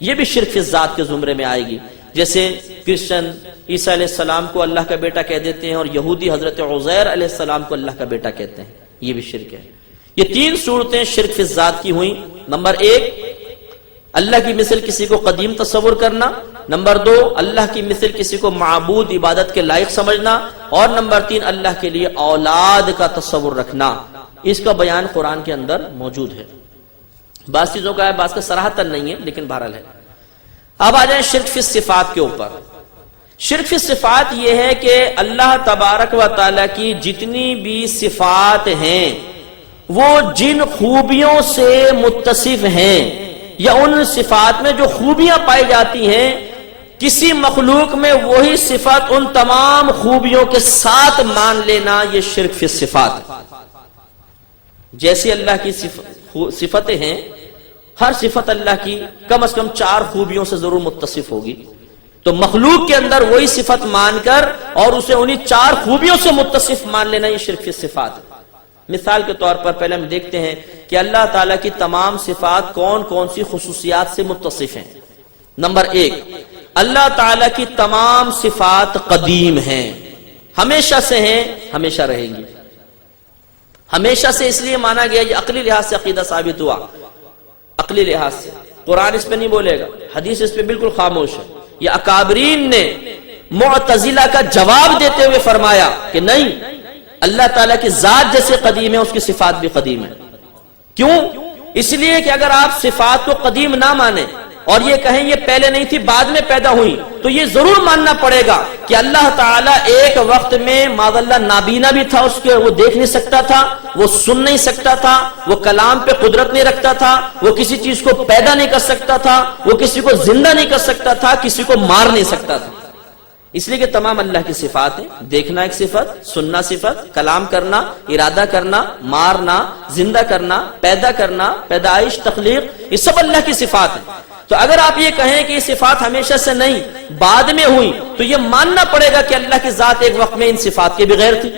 یہ بھی شرک فی الذات کے زمرے میں آئے گی. جیسے کرسچن عیسیٰ علیہ السلام کو اللہ کا بیٹا کہہ دیتے ہیں اور یہودی حضرت عزیر علیہ السلام کو اللہ کا بیٹا کہتے ہیں، یہ بھی شرک ہے. یہ تین صورتیں شرک فی الذات کی ہوئیں. نمبر ایک، اللہ کی مثل کسی کو قدیم تصور کرنا. نمبر دو، اللہ کی مثل کسی کو معبود عبادت کے لائق سمجھنا. اور نمبر تین، اللہ کے لیے اولاد کا تصور رکھنا. اس کا بیان قرآن کے اندر موجود ہے. بعض چیزوں کا ہے، بعض کا صراحتاً نہیں ہے، لیکن بہرحال ہے. اب آ جائیں شرک فی الصفات کے اوپر. شرک فی الصفات یہ ہے کہ اللہ تبارک و تعالی کی جتنی بھی صفات ہیں وہ جن خوبیوں سے متصف ہیں یا ان صفات میں جو خوبیاں پائی جاتی ہیں، کسی مخلوق میں وہی صفت ان تمام خوبیوں کے ساتھ مان لینا، یہ شرک فی الصفات. جیسے اللہ کی صفتیں ہیں، ہر صفت اللہ کی کم از کم 4 خوبیوں سے ضرور متصف ہوگی، تو مخلوق کے اندر وہی صفت مان کر اور اسے انہی 4 خوبیوں سے متصف مان لینا، یہ شرک فی الصفات ہے. مثال کے طور پر پہلے ہم دیکھتے ہیں کہ اللہ تعالیٰ کی تمام صفات کون کون سی خصوصیات سے متصف ہیں. نمبر 1، اللہ تعالیٰ کی تمام صفات قدیم ہیں، ہمیشہ سے ہیں، ہمیشہ رہیں گی. ہمیشہ سے اس لیے مانا گیا، یہ عقلی لحاظ سے عقیدہ ثابت ہوا. عقلی لحاظ سے قرآن اس پہ نہیں بولے گا، حدیث اس پہ بالکل خاموش ہے. یہ اکابرین نے معتزلہ کا جواب دیتے ہوئے فرمایا کہ نہیں، اللہ تعالیٰ کی ذات جیسے قدیم ہے اس کی صفات بھی قدیم ہے. کیوں؟ اس لیے کہ اگر آپ صفات کو قدیم نہ مانیں اور یہ کہیں یہ پہلے نہیں تھی بعد میں پیدا ہوئی، تو یہ ضرور ماننا پڑے گا کہ اللہ تعالیٰ ایک وقت میں معاذ اللہ نابینا بھی تھا، اس کے وہ دیکھ نہیں سکتا تھا، وہ سن نہیں سکتا تھا، وہ کلام پہ قدرت نہیں رکھتا تھا، وہ کسی چیز کو پیدا نہیں کر سکتا تھا، وہ کسی کو زندہ نہیں کر سکتا تھا، کسی کو مار نہیں سکتا تھا. اس لیے کہ تمام اللہ کی صفات ہیں. دیکھنا ایک صفت، سننا صفت، کلام کرنا، ارادہ کرنا، مارنا، زندہ کرنا، پیدا کرنا، پیدائش، تخلیق، یہ سب اللہ کی صفات ہیں. تو اگر آپ یہ کہیں کہ یہ صفات ہمیشہ سے نہیں بعد میں ہوئی، تو یہ ماننا پڑے گا کہ اللہ کی ذات ایک وقت میں ان صفات کے بغیر تھی،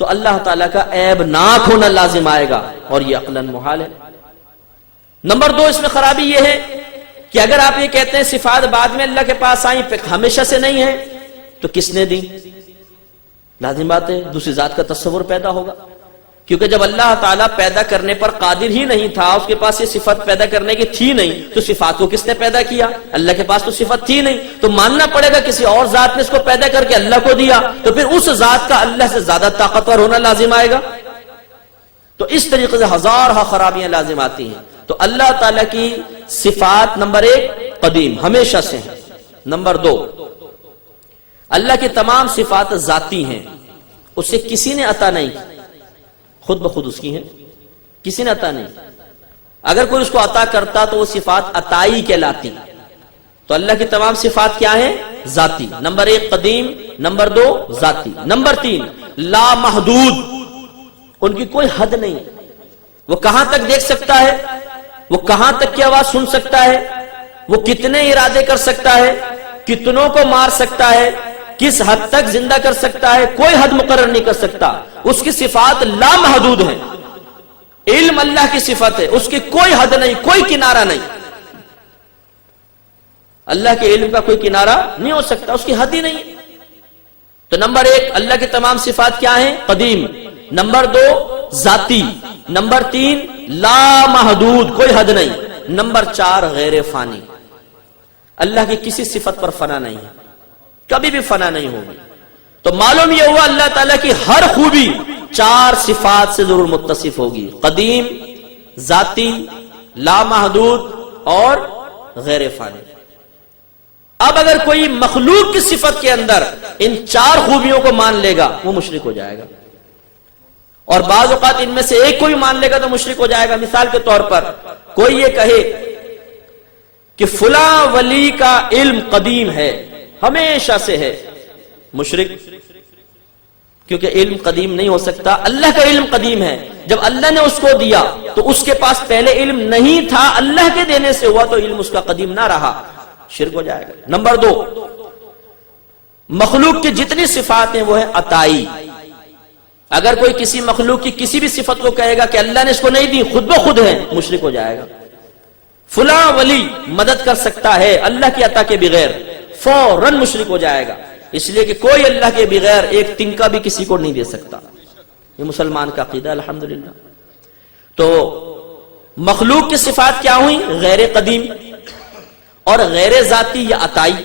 تو اللہ تعالیٰ کا عیب ناک ہونا لازم آئے گا، اور یہ عقلاً محال ہے. نمبر 2، اس میں خرابی یہ ہے کہ اگر آپ یہ کہتے ہیں صفات بعد میں اللہ کے پاس آئیں، ہمیشہ سے نہیں ہے، تو کس نے دی؟ لازم بات ہے دوسری ذات کا تصور پیدا ہوگا. کیونکہ جب اللہ تعالیٰ پیدا کرنے پر قادر ہی نہیں تھا، اس کے پاس یہ صفت پیدا کرنے کی تھی نہیں، تو صفات کو کس نے پیدا کیا؟ اللہ کے پاس تو صفت تھی نہیں، تو ماننا پڑے گا کسی اور ذات نے اس کو پیدا کر کے اللہ کو دیا، تو پھر اس ذات کا اللہ سے زیادہ طاقتور ہونا لازم آئے گا. تو اس طریقے سے ہزارہ خرابیاں لازم آتی ہیں. تو اللہ تعالیٰ کی صفات نمبر 1 قدیم، ہمیشہ سے ہیں. نمبر 2، اللہ کی تمام صفات ذاتی ہیں، اسے کسی نے عطا نہیں، خود بخود اس کی ہیں، کسی نے عطا نہیں. اگر کوئی اس کو عطا کرتا تو وہ صفات عطائی کہلاتی. تو اللہ کی تمام صفات کیا ہیں؟ ذاتی. نمبر 1 قدیم، نمبر 2 ذاتی. نمبر 3 لا محدود، ان کی کوئی حد نہیں. وہ کہاں تک دیکھ سکتا ہے، وہ کہاں تک کی آواز سن سکتا ہے، وہ کتنے ارادے کر سکتا ہے، کتنوں کو مار سکتا ہے، کس حد تک زندہ کر سکتا ہے، کوئی حد مقرر نہیں کر سکتا. اس کی صفات لا محدود ہیں. علم اللہ کی صفت ہے، اس کی کوئی حد نہیں، کوئی کنارہ نہیں. اللہ کے علم کا کوئی کنارہ نہیں ہو سکتا، اس کی حد ہی نہیں. تو نمبر 1 اللہ کی تمام صفات کیا ہیں؟ قدیم. نمبر 2 ذاتی. نمبر 3 لا محدود، کوئی حد نہیں. نمبر 4 غیر فانی، اللہ کی کسی صفت پر فنا نہیں ہے، کبھی بھی فنا نہیں ہوگی. تو معلوم یہ ہوا اللہ تعالیٰ کی ہر خوبی 4 صفات سے ضرور متصف ہوگی: قدیم، ذاتی، لا محدود اور غیر فانی. اب اگر کوئی مخلوق کی صفت کے اندر ان 4 خوبیوں کو مان لے گا وہ مشرک ہو جائے گا، اور بعض اوقات ان میں سے ایک کوئی مان لے گا تو مشرک ہو جائے گا. مثال کے طور پر کوئی یہ کہے کہ فلاں ولی کا علم قدیم ہے، ہمیشہ سے ہے، مشرک. کیونکہ علم قدیم نہیں ہو سکتا، اللہ کا علم قدیم ہے. جب اللہ نے اس کو دیا تو اس کے پاس پہلے علم نہیں تھا، اللہ کے دینے سے ہوا تو علم اس کا قدیم نہ رہا، شرک ہو جائے گا. نمبر 2 مخلوق کی جتنی صفات ہیں وہ ہے عطائی. اگر کوئی کسی مخلوق کی کسی بھی صفت کو کہے گا کہ اللہ نے اس کو نہیں دی، خود بخود ہے، مشرک ہو جائے گا. فلاں ولی مدد کر سکتا ہے اللہ کی عطا کے بغیر، فوراً مشرک ہو جائے گا، اس لیے کہ کوئی اللہ کے بغیر ایک تنکا بھی کسی کو نہیں دے سکتا۔ یہ مسلمان کا عقیدہ الحمدللہ۔ تو مخلوق کی صفات کیا ہوئی؟ غیر قدیم اور غیر ذاتی یا عطائی۔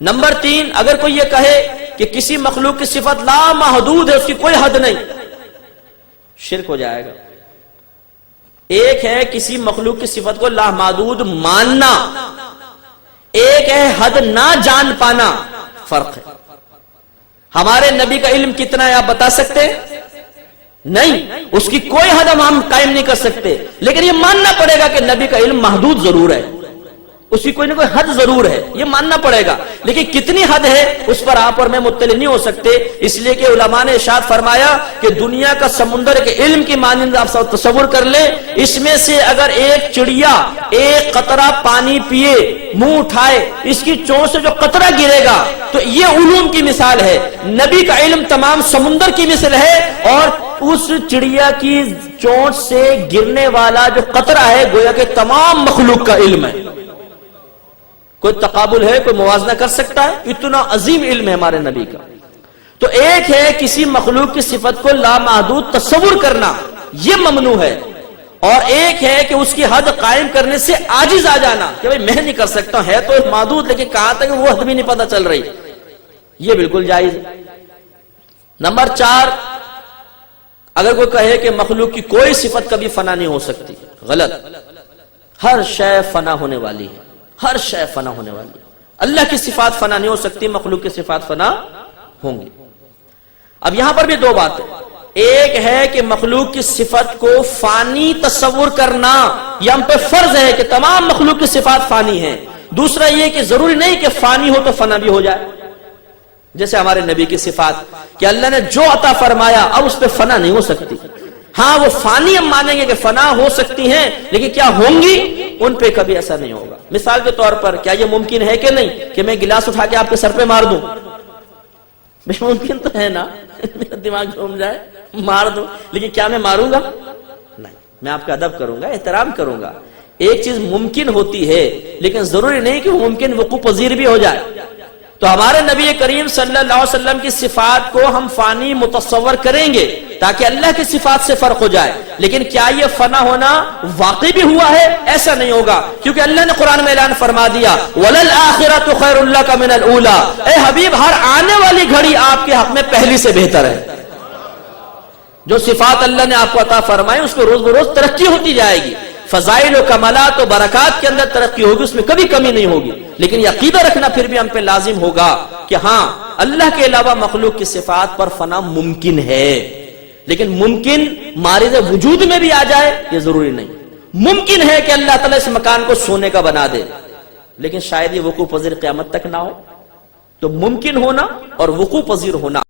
نمبر 3، اگر کوئی یہ کہے کہ کسی مخلوق کی صفت لا محدود ہے، اس کی کوئی حد نہیں، شرک ہو جائے گا۔ ایک ہے کسی مخلوق کی صفت کو لا محدود ماننا، ایک ہے حد نہ جان پانا، فرق ہے۔ ہمارے نبی کا علم کتنا ہے آپ بتا سکتے؟ نہیں، اس کی کوئی حد ہم قائم نہیں کر سکتے، لیکن یہ ماننا پڑے گا کہ نبی کا علم محدود ضرور ہے، اس کی کوئی نہ کوئی حد ضرور ہے، یہ ماننا پڑے گا، لیکن کتنی حد ہے اس پر آپ اور میں مطلع نہیں ہو سکتے، اس لیے کہ علماء نے ارشاد فرمایا کہ دنیا کا سمندر کے علم کی مانند آپ تصور کر لیں، اس میں سے اگر ایک چڑیا ایک قطرہ پانی پیے، منہ اٹھائے، اس کی چونچ سے جو قطرہ گرے گا تو یہ علوم کی مثال ہے۔ نبی کا علم تمام سمندر کی مثل ہے، اور اس چڑیا کی چونچ سے گرنے والا جو قطرہ ہے گویا کہ تمام مخلوق کا علم ہے۔ کوئی تقابل ہے؟ کوئی موازنہ کر سکتا ہے؟ اتنا عظیم علم ہے ہمارے نبی کا۔ تو ایک ہے کسی مخلوق کی صفت کو لامحدود تصور کرنا، یہ ممنوع ہے، اور ایک ہے کہ اس کی حد قائم کرنے سے عاجز آ جانا کہ بھئی میں نہیں کر سکتا، ہے تو محدود لیکن کہاں تک وہ حد بھی نہیں پتہ چل رہی، یہ بالکل جائز ہے۔ نمبر 4، اگر کوئی کہے کہ مخلوق کی کوئی صفت کبھی فنا نہیں ہو سکتی، غلط۔ ہر شے فنا ہونے والی ہے، ہر شے فنا ہونے والی ہے۔ اللہ کی صفات فنا نہیں ہو سکتی، مخلوق کی صفات فنا ہوں گی۔ اب یہاں پر بھی دو باتیں، ایک ہے کہ مخلوق کی صفت کو فانی تصور کرنا، یہ ہم پہ فرض ہے کہ تمام مخلوق کی صفات فانی ہیں۔ دوسرا یہ کہ ضروری نہیں کہ فانی ہو تو فنا بھی ہو جائے، جیسے ہمارے نبی کی صفات کہ اللہ نے جو عطا فرمایا اب اس پہ فنا نہیں ہو سکتی۔ ہاں وہ فانی ہم مانیں گے کہ فنا ہو سکتی ہیں، لیکن کیا ہوں گی؟ ان پہ کبھی ایسا نہیں ہوگا۔ مثال کے طور پر کیا یہ ممکن ہے کہ نہیں کہ میں گلاس اٹھا کے آپ کے سر پہ مار دوں؟ ممکن تو ہے نا، میرا دماغ گھوم جائے مار دوں، لیکن کیا میں ماروں گا؟ نہیں، میں آپ کا ادب کروں گا، احترام کروں گا۔ ایک چیز ممکن ہوتی ہے لیکن ضروری نہیں کہ وہ ممکن وقوع پذیر بھی ہو جائے۔ تو ہمارے نبی کریم صلی اللہ علیہ وسلم کی صفات کو ہم فانی متصور کریں گے تاکہ اللہ کی صفات سے فرق ہو جائے، لیکن کیا یہ فنا ہونا واقعی بھی ہوا ہے؟ ایسا نہیں ہوگا، کیونکہ اللہ نے قرآن میں اعلان فرما دیا وَلَلْآخِرَةُ خَيْرٌ لَكَ مِنَ الْأُولَىٰ، اے حبیب ہر آنے والی گھڑی آپ کے حق میں پہلی سے بہتر ہے۔ جو صفات اللہ نے آپ کو عطا فرمائے اس میں روز بروز ترقی ہوتی جائے گی، فضائل و کمالات و برکات کے اندر ترقی ہوگی، اس میں کبھی کمی نہیں ہوگی، لیکن یہ عقیدہ رکھنا پھر بھی ہم پہ لازم ہوگا کہ ہاں اللہ کے علاوہ مخلوق کی صفات پر فنا ممکن ہے، لیکن ممکن مارز وجود میں بھی آ جائے یہ ضروری نہیں۔ ممکن ہے کہ اللہ تعالیٰ اس مکان کو سونے کا بنا دے، لیکن شاید یہ وقوع پذیر قیامت تک نہ ہو۔ تو ممکن ہونا اور وقوع پذیر ہونا